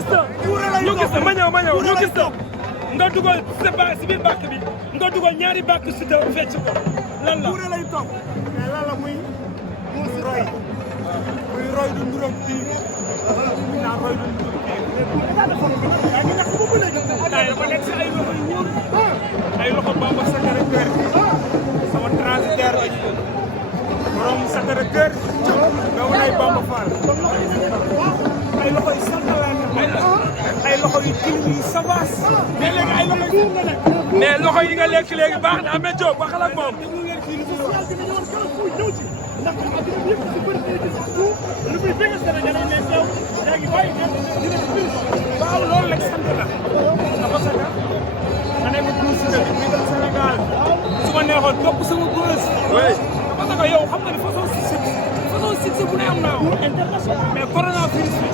gis la ñu gis la ma ñëw ñu gis la nga dugal si biir bàkk bi nga dugal ñaari bàkk Siteu fecc ko lan la. buure lay topp mais lan la muy roy du nduróom kii naan roy du nduróom kii. yaa ngi ñàkk ba léegi. dafa nekk si ay loxo yu wóor ay loxo Bamba Sacré-Cœur sama transitaire la borom Sacré-Cœur doomu nay Bamba Fall ay loxo yu sant ay loxo yu tilim yu sabaas mais léegi ay loxo yu nga nekk mais loxo yi nga lekk léegi baax na Ameth Diop waxal ak moom. ndax adduna bi yëpp si bëri day gis tout lu muy bëgg Sénégal yi mais teew yaa ngi bàyyi ñoom dina ci biir waaw loolu rek sant la parce que ma nekk pour Siteu bi bëggal Sénégal su ma neexoon topp sama bës parce que yow xam nga ne façon succès bu ne am na international mais coronavirus bi